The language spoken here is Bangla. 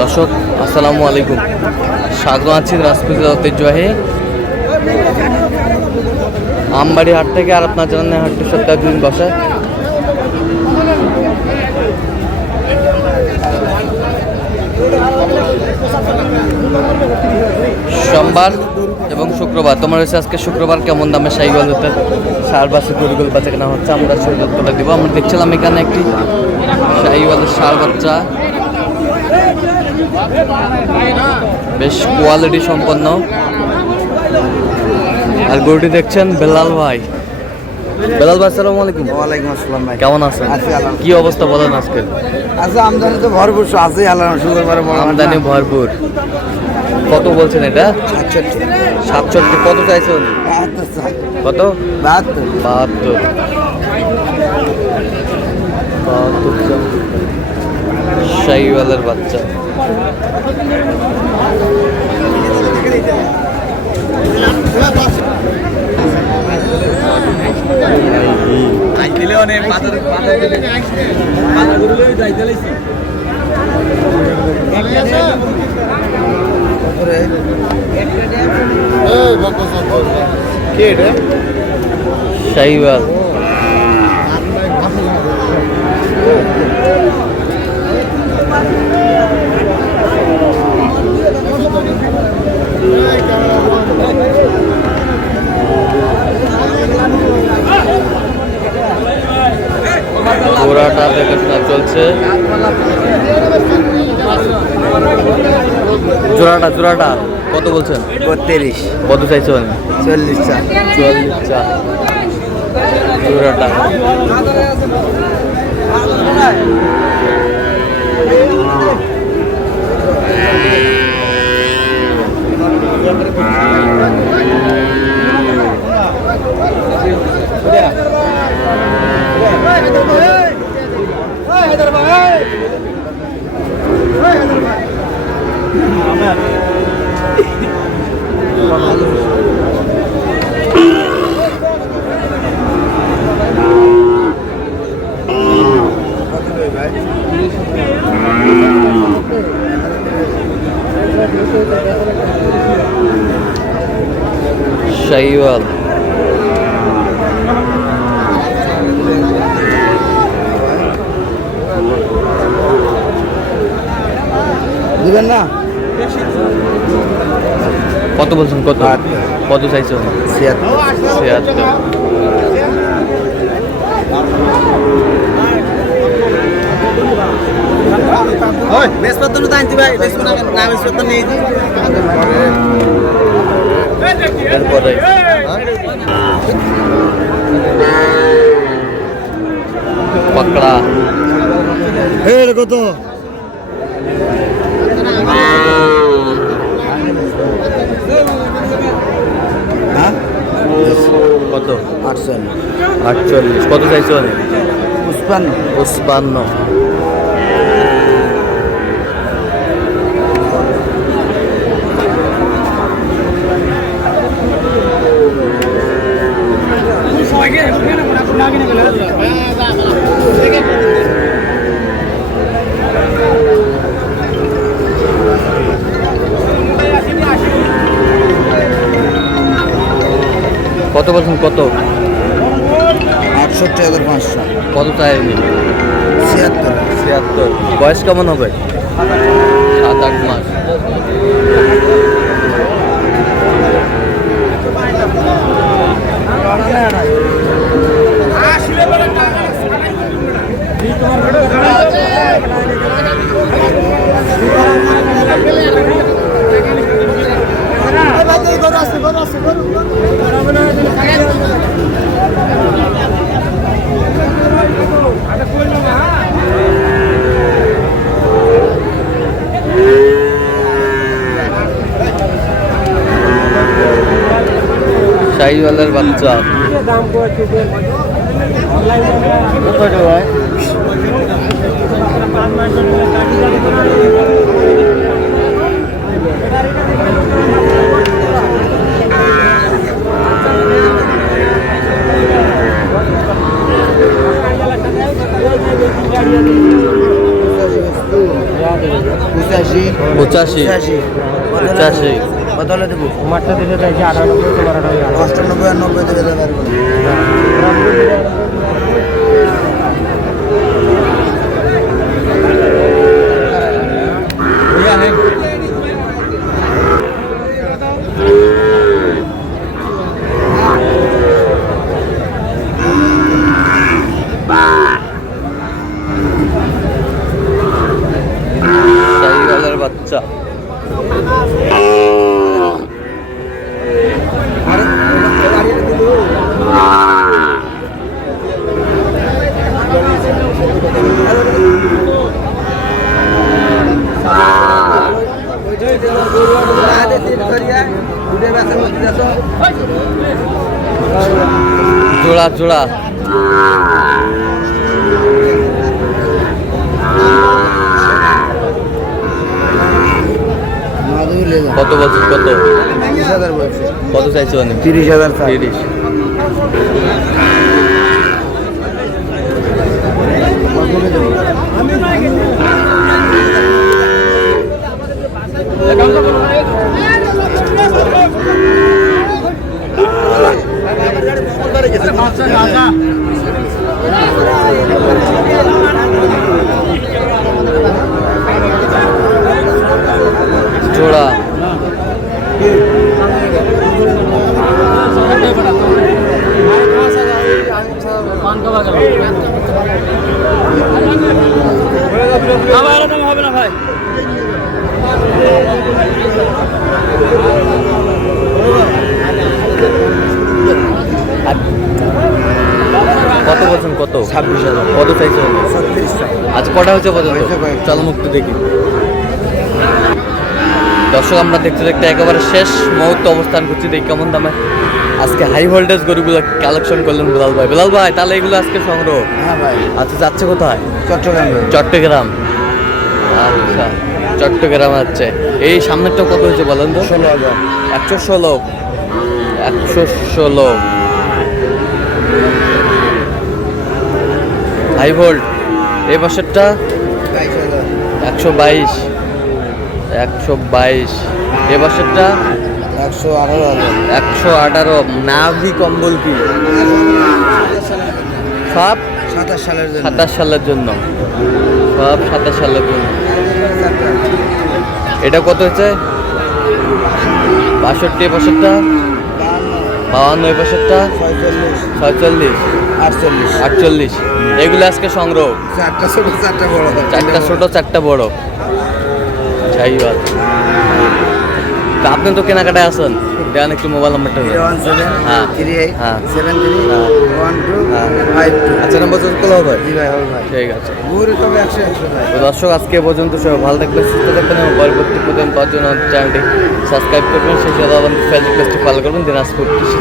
দর্শক আসসালামু আলাইকুম, স্বাগত আছি রাজপুতের ঐতিহ্যবাহী আমবাড়ি হাট থেকে। আর আপনার জানেন হাটটি সপ্তাহে 2 দিন বসে। সোমবার এবং শুক্রবার। তোমার হচ্ছে আজকে শুক্রবার কেমন দামে সাইকেল হতে সার বাসে গরুগুলো বাচ্চা কেনা হচ্ছে আমরা সেই তথ্যটা দিব। আমরা দেখছিলাম এখানে একটি সাইওয়ালের সার বাচ্চা, বেশ কোয়ালিটি সম্পন্ন। আর গরুটি দেখছেন বেলাল ভাই। বেলাল ভাই আসসালামু আলাইকুম। ওয়ালাইকুম আসসালাম ভাই, কেমন আছেন? আলহামদুলিল্লাহ। কি অবস্থা বলেন আজকে? আচ্ছা, আমদানি তো ভরপুর আছে, আল্লাহ শুক্রবারে বড় আমদানি ভরপুর। কত বলছেন এটা? 67। কত চাইছেন? কত? 72। শাইওয়ালের বাচ্চা। শাইওয়াল ঘোড়াটা দেখাশোনা চলছে। জোড়াটা কত বলছেন? 32। কত চাইছেন? 40 চা। 44 চা জোড়াটা। শাইওয়াল দিবেন না? কত বলছেন? কত চাইছেন? 76। এরপরে পাকড়া কত? কত? 48। কত চাইছেন? 55। কত বলছেন? কত? 68,500। কত চাইনি? 76। বয়স কেমন হবে? 7-8 মাস। শাইওয়ালের বাচ্চা 85 85 85 কত হলে দেবো মাঠটা দিতে চাইছি 98 তোমার 98 আর 90 দেবে দেবে শাহিওয়ালের বাচ্চা জোড়া জোড়া কত বলছিস কত 30,000 বলছে কত চাইছো মানে 30,000 চাই 30 কত হলে দেবো জোড়া হবে না ভাই কত বলছেন কত 26,000 কত চাইছো 36 টাকা আজ কটা হচ্ছে পর্যন্ত হয়েছে কয়েকটা। চলো মুক্ত দেখি দর্শক আমরা দেখতে দেখতে একেবারে শেষ মুহূর্তে অবস্থান করছি দেখি কেমন দামে আজকে হাই ভোল্টেজ গরুগুলো কালেকশন করলেন বেলাল ভাই তাহলে এগুলো আজকে সংগ্রহ হ্যাঁ ভাই আচ্ছা যাচ্ছে কোথায় চট্টগ্রাম চট্টগ্রাম আচ্ছা চট্টগ্রাম আছে এই সামনেরটা কত হয়েছে বলেন তো 16,000 116 116 হাই ভোল্ট এই বছরটা 22,000 122 এ বছরটা 118,000 118 নাভি কম্বল কি সব 27 সালের জন্য 27 সালের জন্য সব 27 সালের জন্য এটা কত হচ্ছে 62 এ বছরটা 52 এ বছরটা 46 46 48 48 এগুলো আজকে সংগ্রহ চারটা ছোট চারটা বড় চারটা ছোট চারটা বড় শাহিওয়াল তা আপনি তো কেনাকাটায় আসেন দেন একটু মোবাইল নাম্বারটা দেন। 017 হ্যাঁ 38 হ্যাঁ 73 হ্যাঁ 12 হ্যাঁ 52 আচ্ছা নাম্বার চোখ খোলা হবে জি ভাই হবে ভাই ঠিক আছে ঘুরে তবে 100 ভাই তো দর্শক আজকে এ পর্যন্ত সবাই ভালো থাকবেন সুস্থ থাকবেন এবং পরবর্তী পর্যন্ত পাওয়ার জন্য চ্যানেলটি সাবস্ক্রাইব করবেন সেই সাথে আমাদের ফেসবুক পেজটি ফলো করবেন দিনাজপুর কৃষি